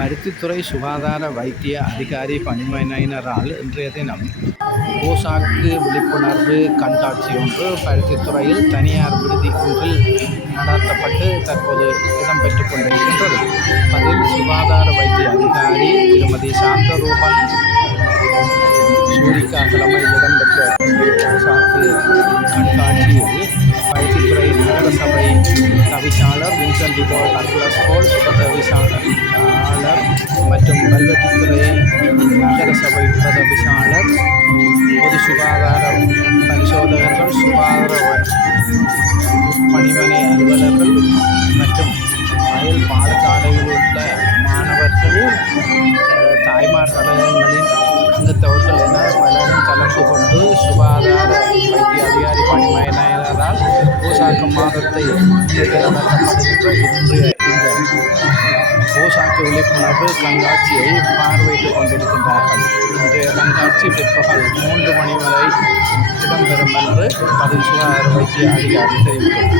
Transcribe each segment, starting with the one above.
பருத்தித்துறை சுகாதார வைத்திய அதிகாரி பணிமனையினரால் இன்றைய தினம் போசாக்கு விழிப்புணர்வு கண்காட்சி ஒன்று பருத்தித்துறையில் தனியார் விடுதி ஒன்றில் நடத்தப்பட்டு தற்போது இடம்பெற்றுக் கொண்டிருக்கின்றது. அதில் சுகாதார வைத்திய அதிகாரி திருமதி சாந்தரூபன் சூரிகா தலைமையில் இடம்பெற்ற போசாக்கு கண்காட்சியில் பருத்தித்துறை நகரசபை தவிசாளர் வின்சென்ட் டிபோல் டக்ளஸ் போல் உபதவிசாளர் மற்றும் கல்வெட்டுத்துறை நகரசபை உபதவிசாளர், பொது சுகாதார பரிசோதகர்கள், சுகாதார பணிமனை அலுவலர்கள் மற்றும் அயல் பாடசாலைகளில் உள்ள மாணவர்கள், தாய்மார் கழகங்களின் அங்கத்தவர்கள் என பலரும் கலந்து கொண்டு சுகாதார வைத்திய அதிகாரி பணிமனையினரால் போசாக்கு மாதத்தை நடத்தப்படுகின்ற இன்றைய இந்த போசாக்கு விழிப்புணர்வு கண்காட்சியை பார்வையிட்டுக் கொண்டிருக்கின்றார்கள். இன்றைய கண்காட்சி பிற்பகல் 3 மணி வரை இடம்பெறும் என்று பதில் சுகாதார வைத்திய அதிகாரி தெரிவித்துள்ளார்.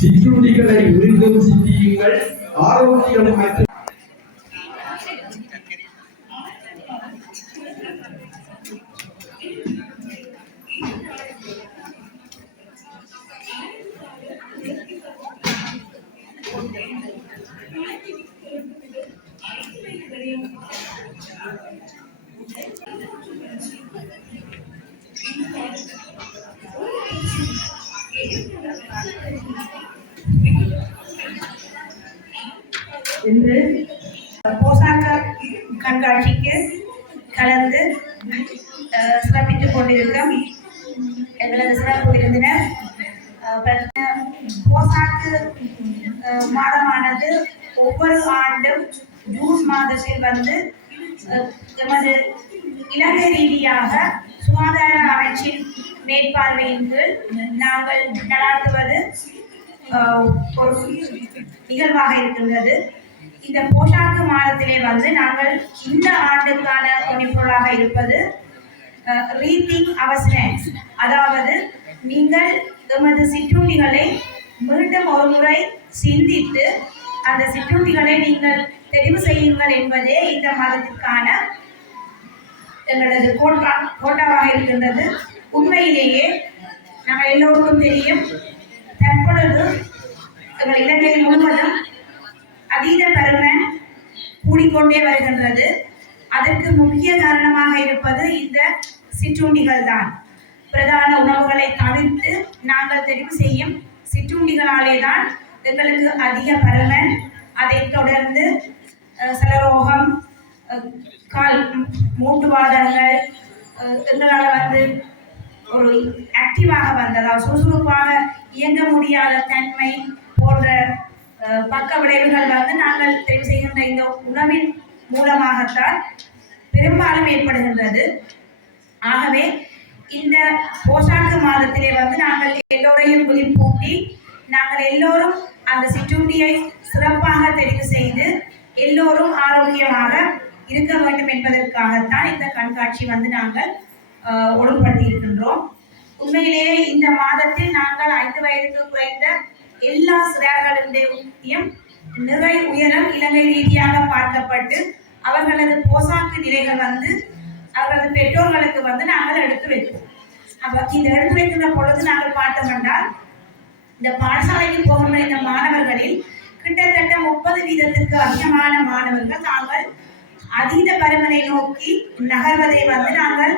சிற்றுண்டிகளை உறிந்தும் சிந்தியுங்கள். ஆரோக்கியம் மற்றும் இன்று போசாக்கு கண்காட்சிக்கு கலந்து சிறப்பித்துக் கொண்டிருக்கும் எங்களது சிறப்பு விருந்தினர். போசாக்கு மாதமானது ஒவ்வொரு ஆண்டும் ஜூன் மாதத்தில் வந்து எமது இலங்கை ரீதியாக சுகாதார அமைச்சின் மேற்பார்வையின் கீழ் நாங்கள் நடாத்துவது ஒரு நிகழ்வாக இருக்கின்றது. இந்த போஷாக்கு மாதத்திலே வந்து நாங்கள் இந்த ஆண்டுக்கான துணைப்பொருளாக இருப்பது ரீதிங் அவசரம், அதாவது நீங்கள் எமது சிற்றுண்டிகளை மீண்டும் ஒரு முறை சிந்தித்து அந்த சிற்றுண்டிகளை நீங்கள் தெரிவு செய்யுங்கள் என்பதே இந்த மாதத்திற்கான எங்களது கோட்டாவாக இருக்கின்றது. உண்மையிலேயே நாங்கள் எல்லோருக்கும் தெரியும், தற்பொழுது எங்கள் இலங்கை முழுவதும் அதீத பருமன் கூடிக்கொண்டே வருகின்றது. அதற்கு முக்கிய காரணமாக இருப்பது இந்த சிற்றுண்டிகள் தான். பிரதான உணவுகளை தவிர்த்து நாங்கள் தெரிவு செய்யும் சிற்றுண்டிகளாலே தான் எங்களுக்கு அதிக பருமன், அதைத் தொடர்ந்து சலரோகம், கால் மூட்டுவாதங்கள், எங்களால் வந்து ஒரு ஆக்டிவாக வந்ததால் சுறுசுறுப்பாக இயங்க முடியாத தன்மை போன்ற பக்க விளைவுகள் வந்து நாங்கள் தெரிவு செய்கின்ற இந்த உணவின் மூலமாகத்தான் பெரும்பாலும் ஏற்படுகின்றது. ஆகவே இந்த போஷாக்கு மாதத்திலே வந்து நாங்கள் எல்லோரையும் விழிப்பூட்டி நாங்கள் எல்லோரும் அந்த சிற்றுண்டியை சிறப்பாக தெரிவு செய்து எல்லோரும் ஆரோக்கியமாக இருக்க வேண்டும் என்பதற்காகத்தான் இந்த கண்காட்சி வந்து நாங்கள் ஒழுங்குபடுத்தி இருக்கின்றோம். உண்மையிலேயே இந்த மாதத்தில் நாங்கள் 5 வயதுக்கு குறைந்த எல்லா சிறார்களுடையும் நிறை உயரம் இலங்கை ரீதியாக பார்க்கப்பட்டு அவர்களது போசாக்கு நிலைகள் வந்து அவர்களது பெற்றோர்களுக்கு வந்து நாங்கள் எடுத்து வைப்போம். அப்ப இந்த எடுத்து வைக்கின்ற பொழுது நாங்கள் பார்த்தோம் என்றால் இந்த பாடசாலைக்கு போகின்ற இந்த மாணவர்களில் கிட்டத்தட்ட 30% அதிகமான மாணவர்கள் தாங்கள் அதீத பருமனை நோக்கி நகர்வதை வந்து நாங்கள்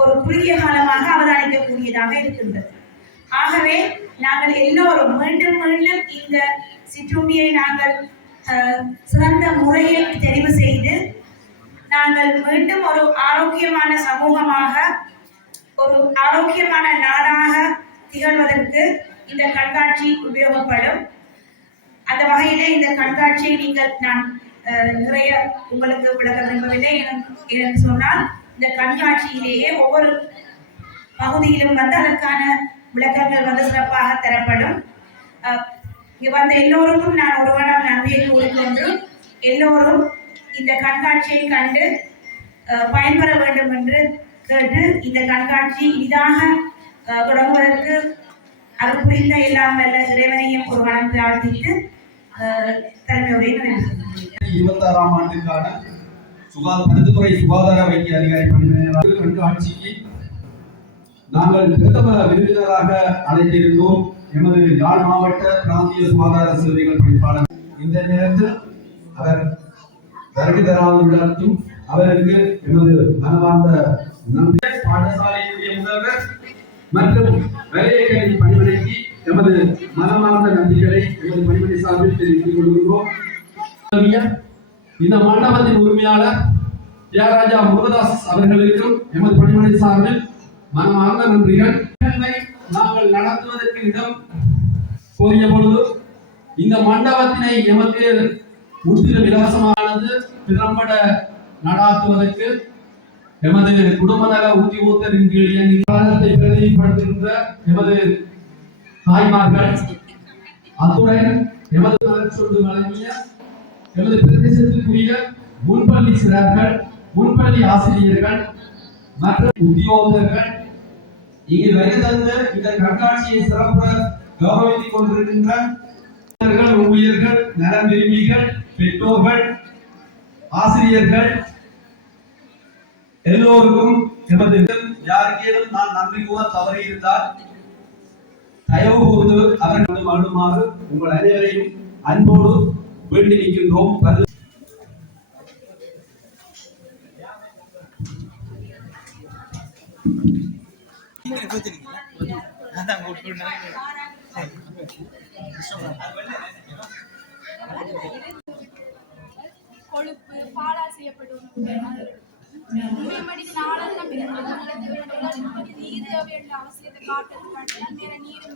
ஒரு குறுகிய காலமாக அவதானிக்கக்கூடியதாக இருக்கின்றது. ஆகவே நாங்கள் எல்லோரும் மீண்டும் மீண்டும் இந்த சிற்றுண்டியை நாங்கள் சிறந்த முறையில் தெரிவு செய்து நாங்கள் மீண்டும் ஒரு ஆரோக்கியமான சமூகமாக ஒரு ஆரோக்கியமான நாடாக திகழ்வதற்கு இந்த கண்காட்சி உபயோகப்படும். அந்த வகையிலே இந்த கண்காட்சியை நான் நிறைய உங்களுக்கு விளக்க விரும்பவில்லை. என்று சொன்னால் இந்த கண்காட்சியிலேயே ஒவ்வொரு பகுதியிலும் அதற்கான விளக்கங்கள் சிறப்பாக தரப்படும். இங்கே வந்த எல்லோருக்கும் நான் ஒருவனம் நன்றியை கூறிக்கொண்டு எல்லோரும் இந்த கண்காட்சியை கண்டு பயன்பெற வேண்டும் என்று கேட்டு இந்த கண்காட்சி இதாக தொடங்குவதற்கு அது புரிந்த எல்லாம் வல்ல இறைவனையும் ஒரு வனம் பிரார்த்தித்து தலைமை 26ஆம் ஆண்டுக்கான பருத்தித்துறை சுகாதார வைத்திய அதிகாரி பணி கண்காட்சிக்கு நாங்கள் பிரதம விருந்தினராக அழைத்திருந்தோம் எமது யாழ் மாவட்ட பிராந்திய சுகாதார சேவைகள் பணிப்பாளர். இந்த நேரத்தில் அவர் வருகை தராதும் அவருக்கு எமது மனமார்ந்த நன்றி. பாடசாலையினுடைய முதல்வர் மற்றும் வேலைக்கல்வி பணிமனைக்கு எமது மனமார்ந்த நன்றிகளை எமது பணிமனை சார்பில் தெரிவித்துக் கொள்கிறோம். இந்த மண்டபத்தின் உரிமையாளர் தியாகராஜா முருகதாஸ் அவர்களுக்கும் எமது பணிமனை சார்பில் மனமார்ந்த நன்றிகள். நாங்கள் நடத்துவதற்கு இடம் கோரிய பொழுது இந்த மண்டபத்தினை எமக்கு முற்றிலும் இலவசமானது திறம்பட நடாத்துவதற்கு எமது குடும்ப நல உத்தியோகத்தரின் கீழ் இயக்கத்தை பிரதிநிதிப்படுத்துகின்ற எமது தாய்மார்கள், அத்துடன் எமது சொத்து வழங்கிய எமது பிரதேசத்திற்குரிய முன்பள்ளி சிறார்கள், முன்பள்ளி ஆசிரியர்கள் மற்றும் உத்தியோகத்தர்கள் இங்கு வருகை தந்து இந்த கண்காட்சியை சிறப்புற கௌரவித்துக் கொண்டிருக்கின்ற ஊழியர்கள், நலம் விரும்பிகள், பெற்றோர்கள், ஆசிரியர்கள் எல்லோருக்கும் எமது யாருக்கேனும் நான் நன்றி கூற தவறி இருந்தால் தயவு கூர்ந்து அவர்கள் மறுமாறு உங்கள் அனைவரையும் அன்போடு வேண்டி நிற்கின்றோம். கொழுப்பு பாலால் செய்யப்படும் நீர் தேவை என்ற அவசியத்தை காட்டுறதுக்காக மேல நீர்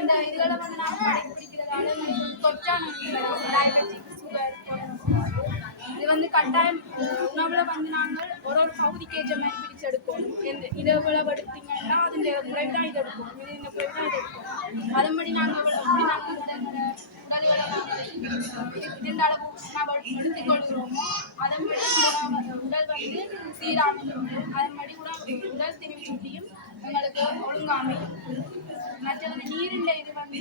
இந்த இதுகளை வந்து நாங்கள் கடைபிடிக்கிறதால தொற்றான டயபெட்டிக், சுகர் இது வந்து கட்டாயம் உணவுல வந்து நாங்கள் ஒரு பகுதிக்கு ஏற்ற மாதிரி பிரித்து எடுக்கணும். இதை உழவு எடுத்தீங்கன்னா அது குறைவு தான் இது எடுக்கும், இது இந்த குறைவு தான் இது எடுக்கும். அதன்படி நாங்கள் இந்த அளவு நாங்கள் எடுத்துக்கொள்கிறோமோ அதன்படி உடல் வந்து சீராகும். அதன்படி உடல் திணிச்சூட்டியும் எங்களுக்கு ஒழுங்காமை. மற்றது நீரில் இது வந்து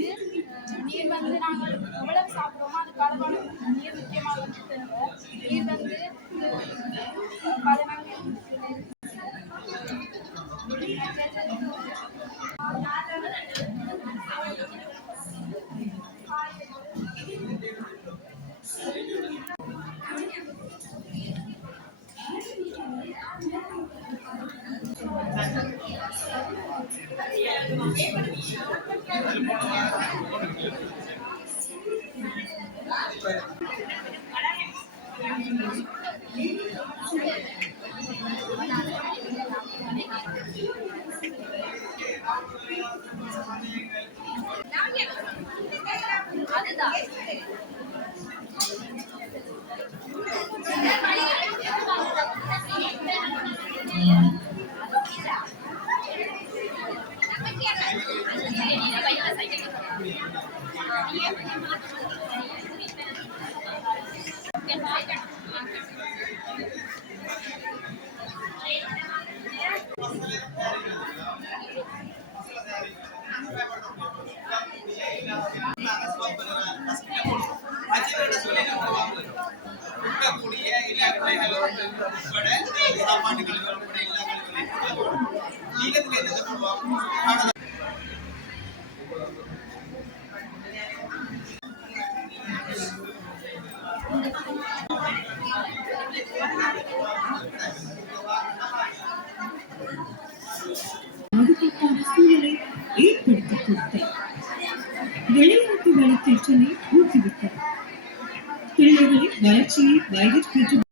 நீர் வந்து நாங்கள் எவ்வளவு சாப்பிடுவோமோ அதுக்கு அளவான நீர் முக்கியமாக தேவை. நீர் வந்து அதிகரித்துவிட்டது. பிள்ளைகளின் வளர்ச்சியை வயதிற்கு